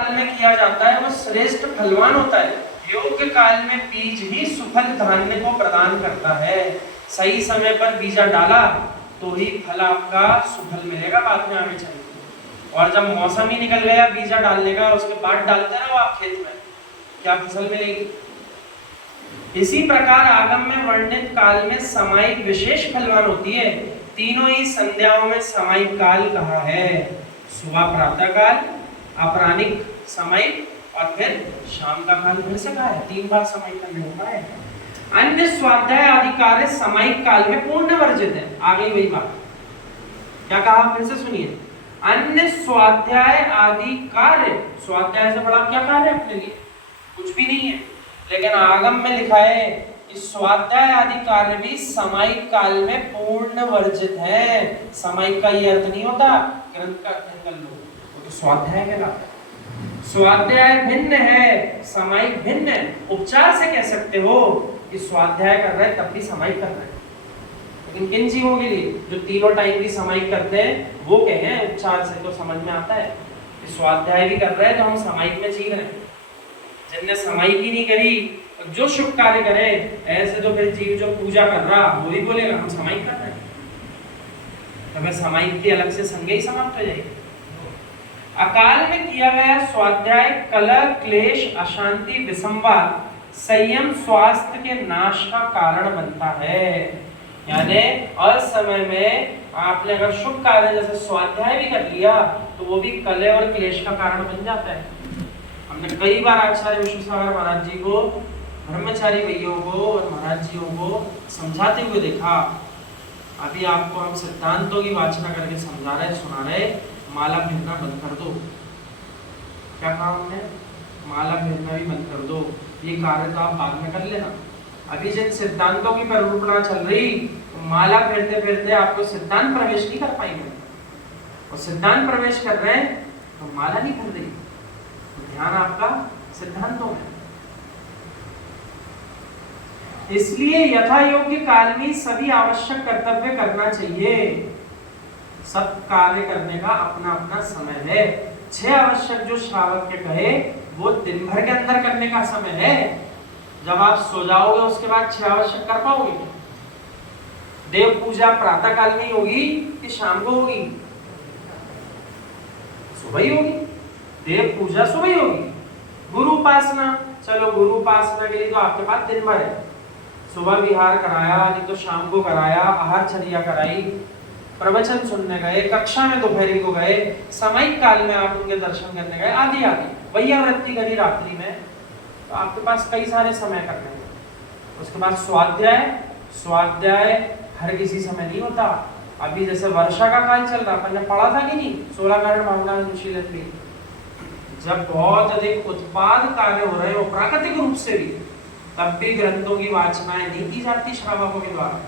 काल में किया जाता है वो श्रेष्ठ फलवान होता है। योग्य काल में बीज ही सुफल धान्य को प्रदान करता है। सही समय पर बीजा डाला तो ही फल आपका सुफल मिलेगा बाद में आगे चल के। और जब मौसम ही निकल गया बीजा डालने का, उसके बाद डालते रहो आप खेत में, क्या फसल मिलेगी। इसी प्रकार आगम में वर्णित काल में सामयिक विशेष फलवान होती है। तीनों ही संध्याओं में सामयिक काल कहा है। सुबह प्रातः काल, अपराह्निक सामयिक और फिर शाम का काल फिर से कहा है। 3 बार सामयिक करने होता है। अन्य स्वाध्याय आदि कार्य सामयिक काल में पूर्ण वर्जित है। आगे वही बात क्या कहा, फिर से सुनिए। अन्य स्वाध्याय आदि कार्य, स्वाध्याय से बड़ा क्या कार्य है अपने लिए, कुछ भी नहीं है। लेकिन आगम में लिखा है कि स्वाध्याय आदि कार्य भी सामयिक काल में पूर्ण वर्जित है। सामयिक का ये अर्थ नहीं होता ग्रंथ का अध्ययन कर लो, वो तो स्वाध्याय कहलाता है। स्वाध्याय भिन्न है, सामयिक भिन्न है। उपचार से कह सकते हो कि स्वाध्याय कर रहे हैं तब भी सामयिक कर रहे हैं, लेकिन किन जीवों के लिए जो तीनों टाइम भी सामयिक करते हैं वो कहें उपचार से तो समझ में आता है कि स्वाध्याय भी कर रहे हैं तो हम सामयिक में जी रहे हैं। जिनने सामयिक ही नहीं करी जो शुभ कार्य करे, ऐसे तो फिर जीव जो पूजा कर रहा वो ही बोलेगा हम सामयिक कर रहे हैं, तो फिर सामयिक की अलग से संज्ञा ही समाप्त हो जाएगी। अकाल में किया गया स्वाध्याय कलह, क्लेश, अशांति, विसंवाद, संयम, स्वास्थ्य के नाश का कारण बनता है। यानी असमय में आपने अगर शुभ कार्य जैसे स्वाध्याय भी कर लिया तो वो भी कलह और क्लेश का कारण बन जाता है। हमने कई बार आचार्य विश्वसागर महाराज जी को, ब्रह्मचारी भैयों को और महाराज जियों को समझाते हुए देखा। अभी आपको हम सिद्धांतों की वाचना करके समझा रहे, सुना रहे, माला फेरना बंद कर दो। क्या कहा हमने, माला फेरना भी बंद कर दो, ये कार्य तो आप बाद में कर लेना। अभी जिन सिद्धांतों की परिरूपणा चल रही तो माला फेरते फेरते आपको सिद्धांत प्रवेश नहीं कर पाएंगे, और सिद्धांत प्रवेश कर रहे हैं तो माला नहीं कर रही, तो ध्यान आपका सिद्धांतों में। इसलिए यथा योग्य काल में सभी आवश्यक कर्तव्य करना चाहिए। सब कार्य करने का अपना अपना समय है। 6 आवश्यक जो श्रावक के कहे वो दिन भर के अंदर करने का समय है। जब आप सो जाओगे उसके बाद 6 आवश्यक कर पाओगे? देव पूजा प्रातः काल में होगी कि शाम को होगी? सुबह ही होगी। देव पूजा सुबह ही होगी। गुरु उपासना, चलो गुरु उपासना के लिए तो आपके पास दिन भर है। सुबह विहार कराया, नहीं तो शाम को कराया, आहारचर्या कराई, प्रवचन सुनने गए, कक्षा में दोपहरी को गए, सामयिक काल में आप उनके दर्शन करने गए, आदि आदि, वैयावृत्ति करी रात्रि में, तो आपके पास कई सारे समय करने हैं। उसके बाद स्वाध्याय, स्वाध्याय हर किसी समय नहीं होता। अभी जैसे वर्षा का काल चल रहा, अपन ने पढ़ा था कि नहीं, 16 कारण भावना अनुशीलन भी, जब बहुत अधिक उत्पाद कार्य हो रहे हो प्राकृतिक रूप से भी, तब भी ग्रंथों की वाचनाएं नहीं की जाती श्रावकों के द्वारा।